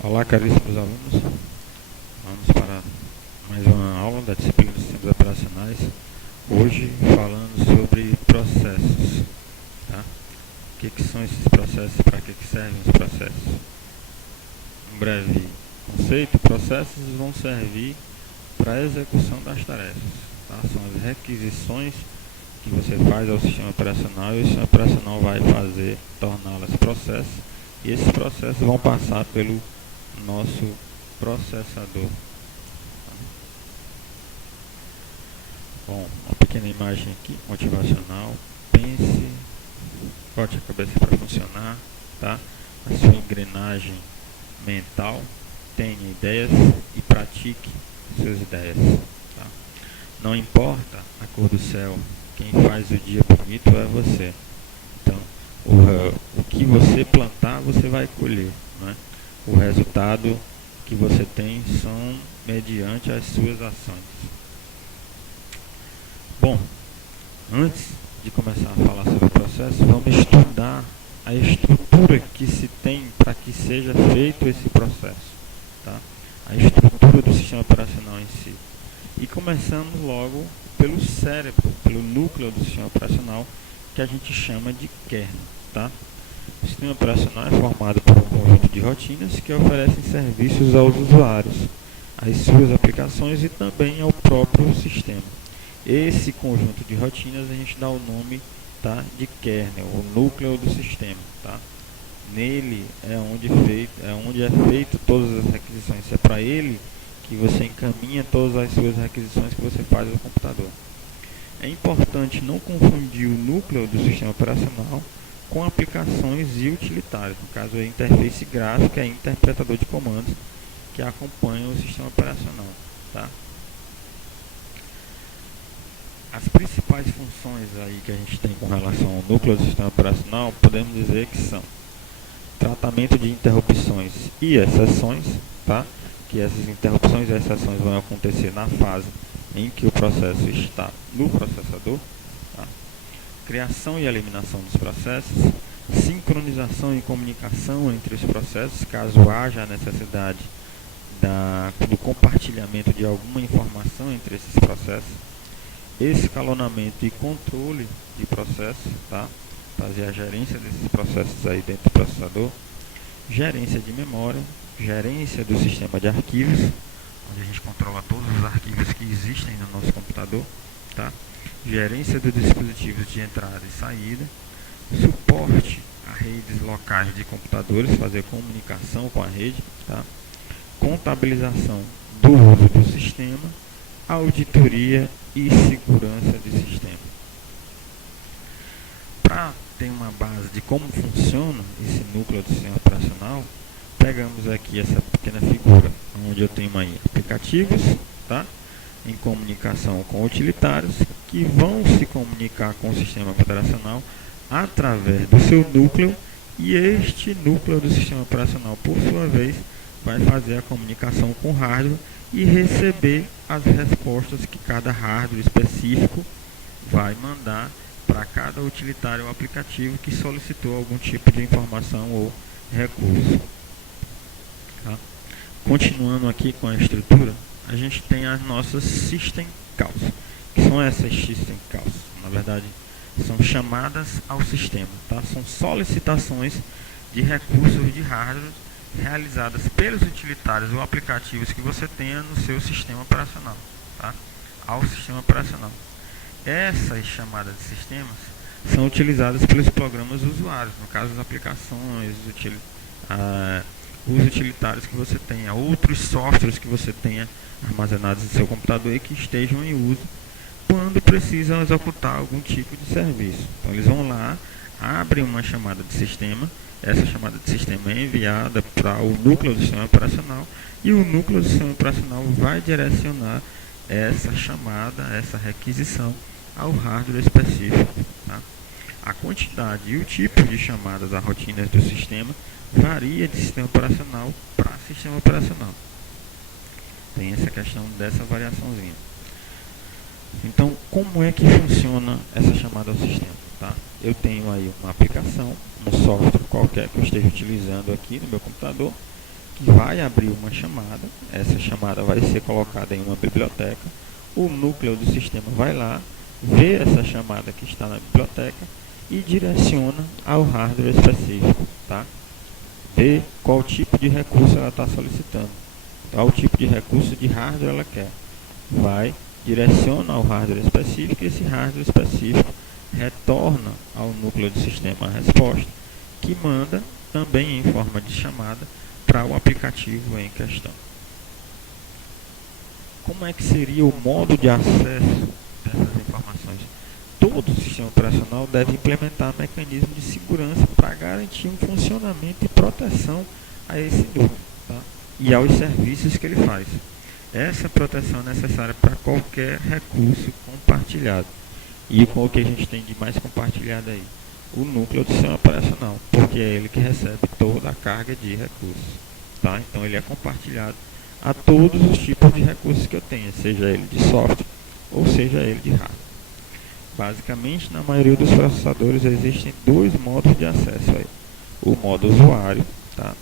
Olá, caríssimos alunos. Vamos para mais uma aula da disciplina de sistemas operacionais. Hoje falando sobre processos. Tá? O que são esses processos? Para que servem os processos? Um breve conceito: processos vão servir para a execução das tarefas. Tá? São as requisições que você faz ao sistema operacional e o sistema operacional vai torná-las processos, e esses processos vão passar pelo nosso processador. Bom, uma pequena imagem aqui, motivacional. Pense, bote a cabeça para funcionar, tá? A sua engrenagem mental, tenha ideias e pratique suas ideias. Tá? Não importa a cor do céu, quem faz o dia bonito é você. Então, o que você plantar, você vai colher, né? O resultado que você tem são mediante as suas ações. Bom, antes de começar a falar sobre o processo, vamos estudar a estrutura que se tem para que seja feito esse processo, tá? A estrutura do sistema operacional em si. E começando logo pelo cérebro, pelo núcleo do sistema operacional, que a gente chama de kernel, tá? O sistema operacional é formado por um conjunto de rotinas que oferecem serviços aos usuários, às suas aplicações e também ao próprio sistema. Esse conjunto de rotinas a gente dá o nome, tá, de kernel, o núcleo do sistema. Tá? Nele é onde é feito todas as requisições. É para ele que você encaminha todas as suas requisições que você faz ao computador. É importante não confundir o núcleo do sistema operacional com aplicações e utilitários. No caso, a interface gráfica e interpretador de comandos que acompanham o sistema operacional. Tá? As principais funções aí que a gente tem com relação ao núcleo do sistema operacional, podemos dizer que são tratamento de interrupções e exceções, tá? Que essas interrupções e exceções vão acontecer na fase em que o processo está no processador, tá? Criação e eliminação dos processos, sincronização e comunicação entre os processos, caso haja a necessidade do compartilhamento de alguma informação entre esses processos, escalonamento e controle de processos, tá? Fazer a gerência desses processos aí dentro do processador, gerência de memória, gerência do sistema de arquivos, onde a gente controla todos os arquivos que existem no nosso computador, tá? Gerência dos dispositivos de entrada e saída, suporte a redes locais de computadores, fazer comunicação com a rede, tá? Contabilização do uso do sistema, auditoria e segurança de sistema. Para ter uma base de como funciona esse núcleo do sistema operacional, pegamos aqui essa pequena figura, onde eu tenho aí aplicativos, tá? Em comunicação com utilitários, que vão se comunicar com o sistema operacional através do seu núcleo, e este núcleo do sistema operacional, por sua vez, vai fazer a comunicação com o hardware e receber as respostas que cada hardware específico vai mandar para cada utilitário ou aplicativo que solicitou algum tipo de informação ou recurso. Tá? Continuando aqui com a estrutura, a gente tem as nossas System Calls. Que são essas System Calls? Na verdade, são chamadas ao sistema. Tá? São solicitações de recursos de hardware realizadas pelos utilitários ou aplicativos que você tenha no seu sistema operacional, tá? Ao sistema operacional. Essas chamadas de sistemas são utilizadas pelos programas usuários, no caso as aplicações, os utilitários que você tenha, outros softwares que você tenha armazenados no seu computador e que estejam em uso quando precisam executar algum tipo de serviço. Então eles vão lá, abrem uma chamada de sistema. Essa chamada de sistema é enviada para o núcleo do sistema operacional e o núcleo do sistema operacional vai direcionar essa chamada, essa requisição ao hardware específico. Tá? A quantidade e o tipo de chamadas a rotinas do sistema varia de sistema operacional para sistema operacional. Tem essa questão dessa variaçãozinha. Então, como é que funciona essa chamada ao sistema? Tá? Eu tenho aí uma aplicação, um software qualquer que eu esteja utilizando aqui no meu computador, que vai abrir uma chamada, essa chamada vai ser colocada em uma biblioteca, o núcleo do sistema vai lá, vê essa chamada que está na biblioteca e direciona ao hardware específico, tá? Vê qual tipo de recurso ela está solicitando, qual tipo de recurso de hardware ela quer. Vai, direciona ao hardware específico e esse hardware específico retorna ao núcleo do sistema a resposta, que manda também em forma de chamada para o aplicativo em questão. Como é que seria o modo de acesso dessas informações? Todo sistema operacional deve implementar mecanismos de segurança para garantir um funcionamento e proteção a esse núcleo, tá? E aos serviços que ele faz. Essa proteção é necessária para qualquer recurso compartilhado. E com o que a gente tem de mais compartilhado aí? O núcleo do sistema operacional, porque é ele que recebe toda a carga de recursos, tá? Então ele é compartilhado a todos os tipos de recursos que eu tenha, seja ele de software ou seja ele de hardware. Basicamente, na maioria dos processadores existem dois modos de acesso aí. O modo usuário, tá?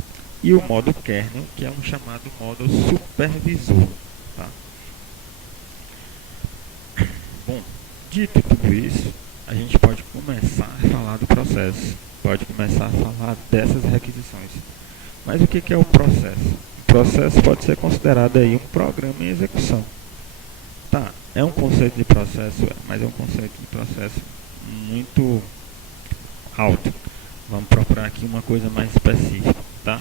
E o modo kernel, que é um chamado modo supervisor, tá? Bom, dito tudo isso, a gente pode começar a falar do processo, pode começar a falar dessas requisições. Mas o que é o processo? O processo pode ser considerado aí um programa em execução. Tá, é um conceito de processo, mas é um conceito de processo muito alto. Vamos procurar aqui uma coisa mais específica, tá?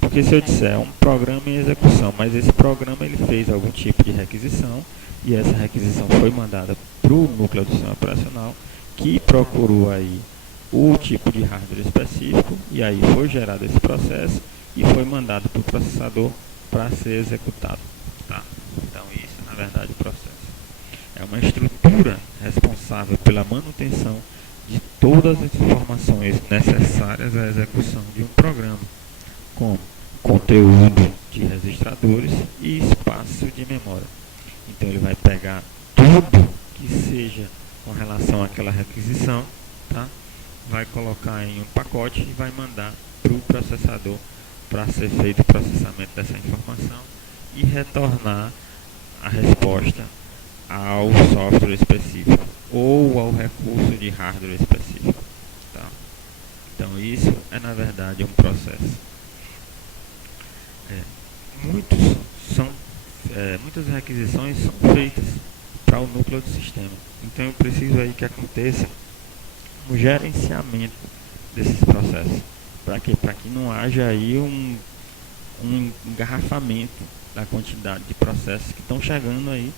Porque se eu disser é um programa em execução, mas esse programa ele fez algum tipo de requisição e essa requisição foi mandada para o núcleo do sistema operacional, que procurou aí o tipo de hardware específico e aí foi gerado esse processo e foi mandado para o processador para ser executado, tá? Então isso na verdade o processo é uma estrutura responsável pela manutenção de todas as informações necessárias à execução de um programa, como conteúdo de registradores e espaço de memória. Então ele vai pegar tudo que seja com relação àquela requisição, tá? Vai colocar em um pacote e vai mandar para o processador para ser feito o processamento dessa informação e retornar a resposta ao software específico ou ao recurso de hardware específico, tá? Então isso é na verdade um processo. Muitas requisições são feitas para o núcleo do sistema. Então eu preciso aí que aconteça um gerenciamento desses processos. Para quê? Para que não haja aí um engarrafamento da quantidade de processos que estão chegando aí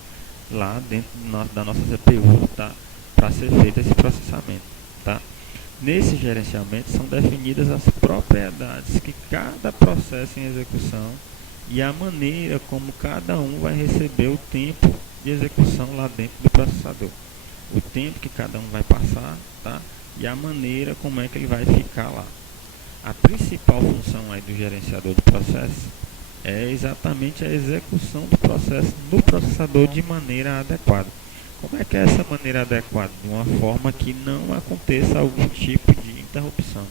lá dentro da nossa CPU, tá? Para ser feito esse processamento, tá? Nesse gerenciamento são definidas as propriedades que cada processo em execução e a maneira como cada um vai receber o tempo de execução lá dentro do processador. O tempo que cada um vai passar, tá? E a maneira como é que ele vai ficar lá. A principal função aí do gerenciador de processo é exatamente a execução do processo no processador de maneira adequada. Como é que é essa maneira adequada? De uma forma que não aconteça algum tipo de interrupção.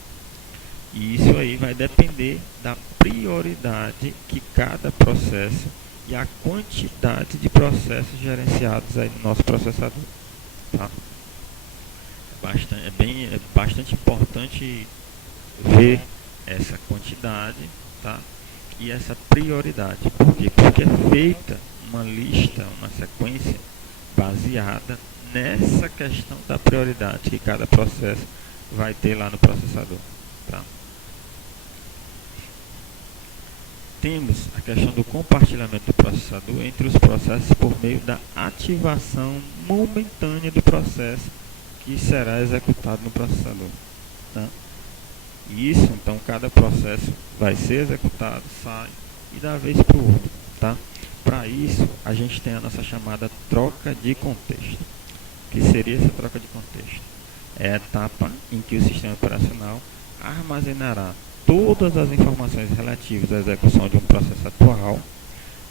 E isso aí vai depender da prioridade que cada processo e a quantidade de processos gerenciados aí no nosso processador. Tá? É bastante importante ver essa quantidade, tá? E essa prioridade. Por quê? Porque é feita uma lista, uma sequência baseada nessa questão da prioridade que cada processo vai ter lá no processador. Tá? Temos a questão do compartilhamento do processador entre os processos por meio da ativação momentânea do processo que será executado no processador. Tá? Isso, então, cada processo vai ser executado, sai e dá a vez para o outro. Tá? Para isso, a gente tem a nossa chamada troca de contexto. O que seria essa troca de contexto? É a etapa em que o sistema operacional armazenará todas as informações relativas à execução de um processo atual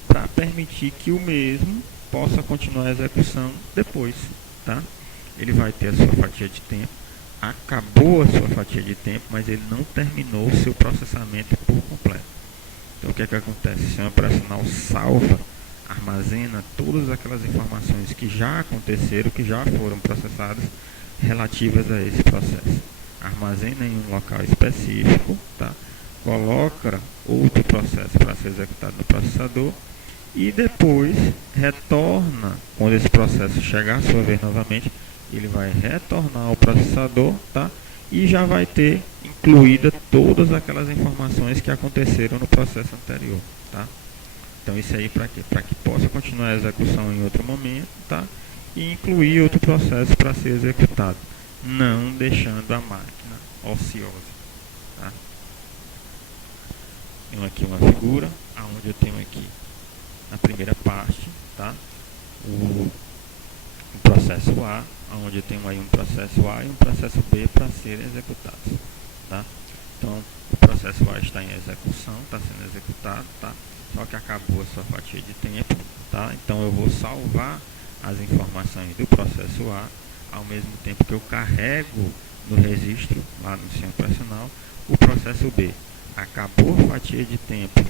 para permitir que o mesmo possa continuar a execução depois. Tá? Ele vai ter a sua fatia de tempo, acabou a sua fatia de tempo, mas ele não terminou o seu processamento por completo. Então o que é que acontece? O sistema operacional salva, armazena todas aquelas informações que já aconteceram, que já foram processadas relativas a esse processo. Armazena em um local específico, tá? Coloca outro processo para ser executado no processador e depois retorna, quando esse processo chegar à sua vez novamente, ele vai retornar ao processador, tá? E já vai ter incluída todas aquelas informações que aconteceram no processo anterior, tá? Então isso aí para quê? Para que possa continuar a execução em outro momento, tá? E incluir outro processo para ser executado, não deixando a máquina ociosa, tá? Tenho aqui uma figura, onde eu tenho aqui na primeira parte, tá? O processo A, onde eu tenho aí um processo A e um processo B para serem executados, tá? Então, o processo A está em execução, está sendo executado, tá? Só que acabou a sua fatia de tempo, tá? Então, eu vou salvar as informações do processo A, ao mesmo tempo que eu carrego no registro, lá no sistema operacional, o processo B. Acabou a fatia de tempo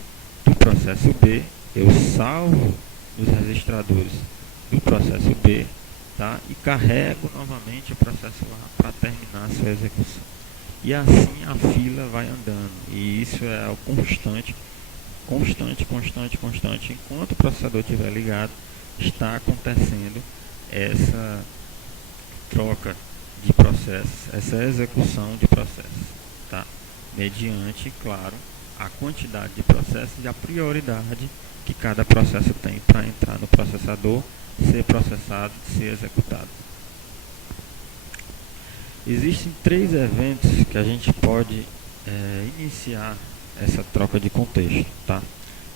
do processo B, eu salvo os registradores do processo B, tá? E carrego novamente o processo A para terminar a sua execução. E assim a fila vai andando. E isso é o constante. Enquanto o processador estiver ligado, está acontecendo essa troca de processos, essa execução de processos, tá? Mediante, claro, a quantidade de processos e a prioridade que cada processo tem para entrar no processador, ser processado, ser executado. Existem 3 eventos que a gente pode iniciar essa troca de contexto, tá?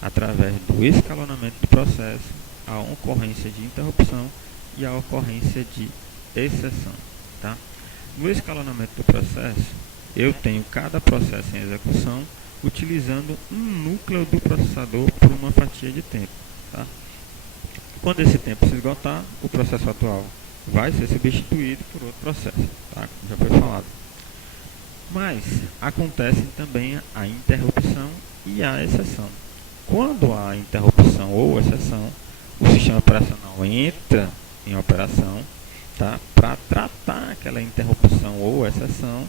Através do escalonamento do processo, a ocorrência de interrupção e a ocorrência de exceção, tá? No escalonamento do processo, eu tenho cada processo em execução utilizando um núcleo do processador por uma fatia de tempo, tá? Quando esse tempo se esgotar, o processo atual vai ser substituído por outro processo, tá? Como já foi falado. Mas acontece também a interrupção e a exceção. Quando há interrupção ou exceção, o sistema operacional entra em operação, tá? Para tratar aquela interrupção ou exceção,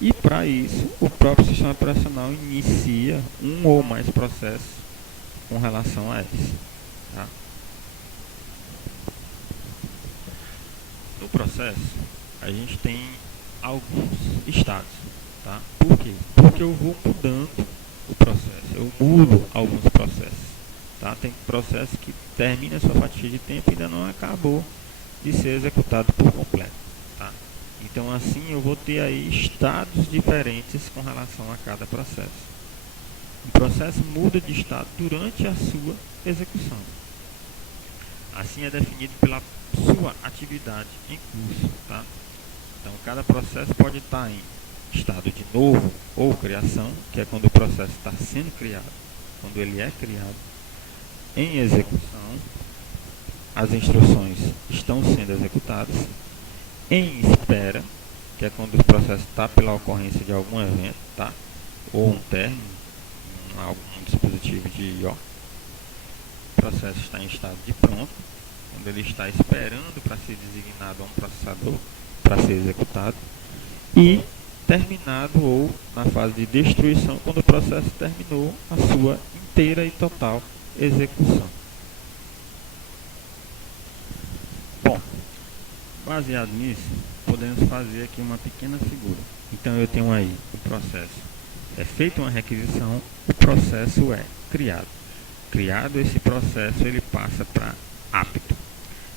e para isso o próprio sistema operacional inicia um ou mais processos com relação a esse, tá? No processo, a gente tem alguns estados, tá? Por quê? Porque eu vou mudando o processo, eu mudo alguns processos, tá? Tem processo que termina a sua fatia de tempo e ainda não acabou de ser executado por completo, tá? Então assim eu vou ter aí estados diferentes com relação a cada processo. O processo muda de estado durante a sua execução. Assim é definido pela sua atividade em curso, tá? Então cada processo pode estar em estado de novo ou criação, que é quando o processo está sendo criado, quando ele é criado. Em execução, as instruções estão sendo executadas. Em espera, que é quando o processo está pela ocorrência de algum evento, tá? Ou um término, algum dispositivo de I/O. O processo está em estado de pronto, quando ele está esperando para ser designado a um processador para ser executado. E terminado ou na fase de destruição, quando o processo terminou a sua inteira e total execução. Bom, baseado nisso, podemos fazer aqui uma pequena figura. Então eu tenho aí o processo. É feita uma requisição, o processo é criado. Criado esse processo, ele passa para apto.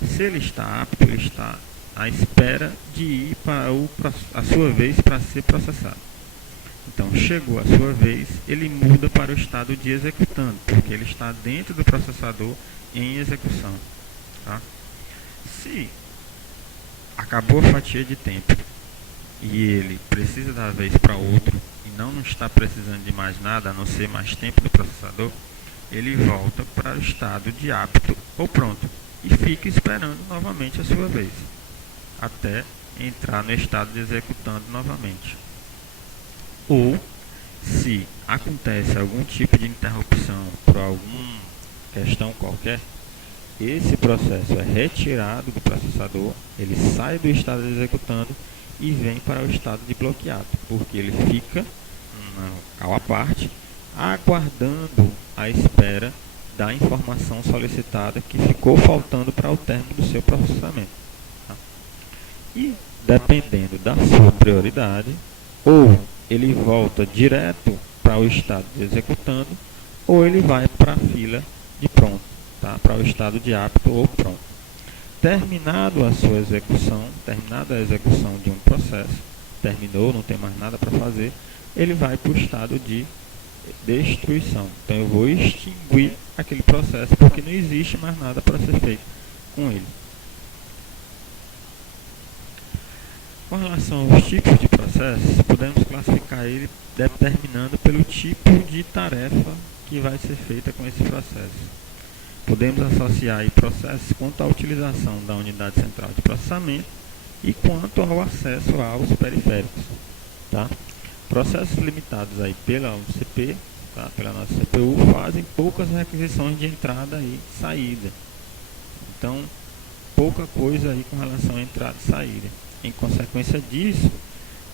Se ele está apto, ele está à espera de ir para a sua vez para ser processado. Então, chegou a sua vez, ele muda para o estado de executando, porque ele está dentro do processador em execução, tá? Se acabou a fatia de tempo e ele precisa dar a vez para outro e não está precisando de mais nada, a não ser mais tempo do processador, ele volta para o estado de apto ou pronto e fica esperando novamente a sua vez, até entrar no estado de executando novamente. Ou, Se acontece algum tipo de interrupção por alguma questão qualquer, esse processo é retirado do processador, ele sai do estado de executando e vem para o estado de bloqueado, porque ele fica à parte, aguardando a espera da informação solicitada que ficou faltando para o término do seu processamento. Tá? E, dependendo da sua prioridade, ou ele volta direto para o estado de executando, ou ele vai para a fila de pronto, tá? Para o estado de apto ou pronto. Terminada a execução de um processo, terminou, não tem mais nada para fazer, ele vai para o estado de destruição. Então eu vou extinguir aquele processo porque não existe mais nada para ser feito com ele. Com relação aos tipos de processos, podemos classificar ele determinando pelo tipo de tarefa que vai ser feita com esse processo. Podemos associar aí processos quanto à utilização da unidade central de processamento e quanto ao acesso aos periféricos. Tá? Processos limitados aí pela UCP, tá? Pela nossa CPU, fazem poucas requisições de entrada e saída. Então, pouca coisa aí com relação a entrada e saída. Em consequência disso,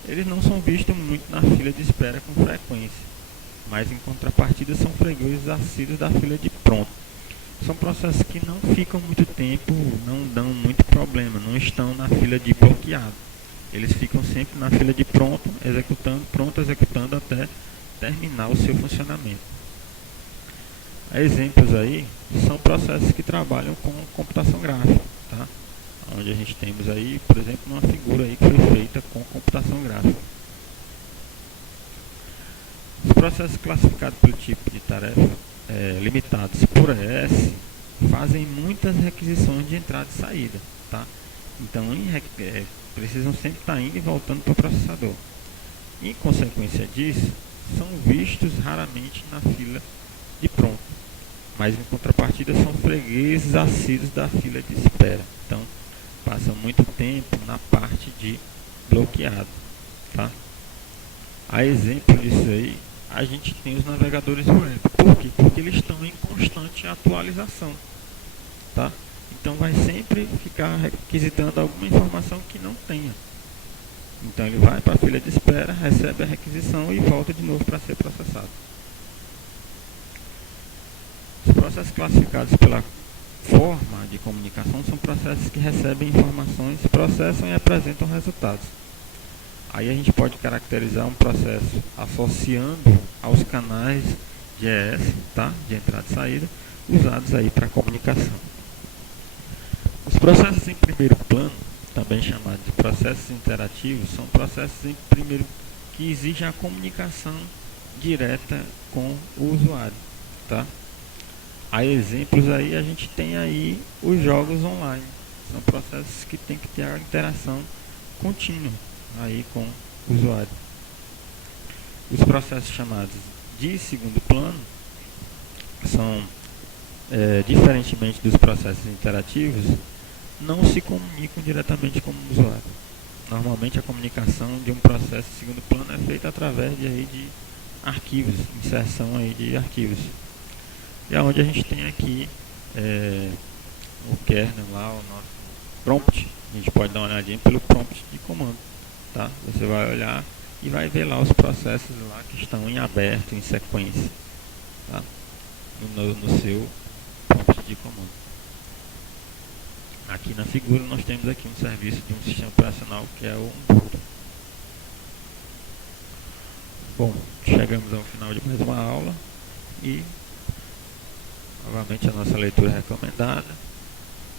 eles não são vistos muito na fila de espera com frequência, mas em contrapartida são fregueses assíduos da fila de pronto. São processos que não ficam muito tempo, não dão muito problema, não estão na fila de bloqueado. Eles ficam sempre na fila de pronto, executando até terminar o seu funcionamento. Exemplos aí são processos que trabalham com computação gráfica, tá? Onde a gente temos aí, por exemplo, uma figura aí que foi feita com computação gráfica. Os processos classificados pelo tipo de tarefa limitados por ES fazem muitas requisições de entrada e saída, tá? Então precisam sempre estar indo e voltando para o processador. Em consequência disso, são vistos raramente na fila de pronto, mas em contrapartida são fregueses assíduos da fila de espera. Então passam muito tempo na parte de bloqueado, tá? A exemplo disso aí, a gente tem os navegadores web. Por quê? Porque eles estão em constante atualização, tá? Então vai sempre ficar requisitando alguma informação que não tenha. Então ele vai para a fila de espera, recebe a requisição e volta de novo para ser processado. Os processos classificados pela forma de comunicação são processos que recebem informações, processam e apresentam resultados. Aí a gente pode caracterizar um processo associando aos canais de ES, tá? De entrada e saída, usados aí para comunicação. Os processos em primeiro plano, também chamados de processos interativos, são processos em primeiro que exigem a comunicação direta com o usuário, tá? Há exemplos aí, a gente tem aí os jogos online. São processos que tem que ter a interação contínua aí com o usuário. Os processos chamados de segundo plano são, diferentemente dos processos interativos, não se comunicam diretamente com o usuário. Normalmente a comunicação de um processo de segundo plano é feita através de arquivos, inserção aí de arquivos. E é onde a gente tem aqui o kernel lá, o nosso prompt. A gente pode dar uma olhadinha pelo prompt de comando, tá? Você vai olhar e vai ver lá os processos lá que estão em aberto, em sequência, tá? No seu prompt de comando. Aqui na figura nós temos aqui um serviço de um sistema operacional que é o Ubuntu. Bom, chegamos ao final de mais uma aula e novamente a nossa leitura é recomendada,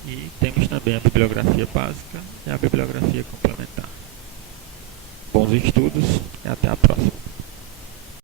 e temos também a bibliografia básica e a bibliografia complementar. Bons estudos e até a próxima.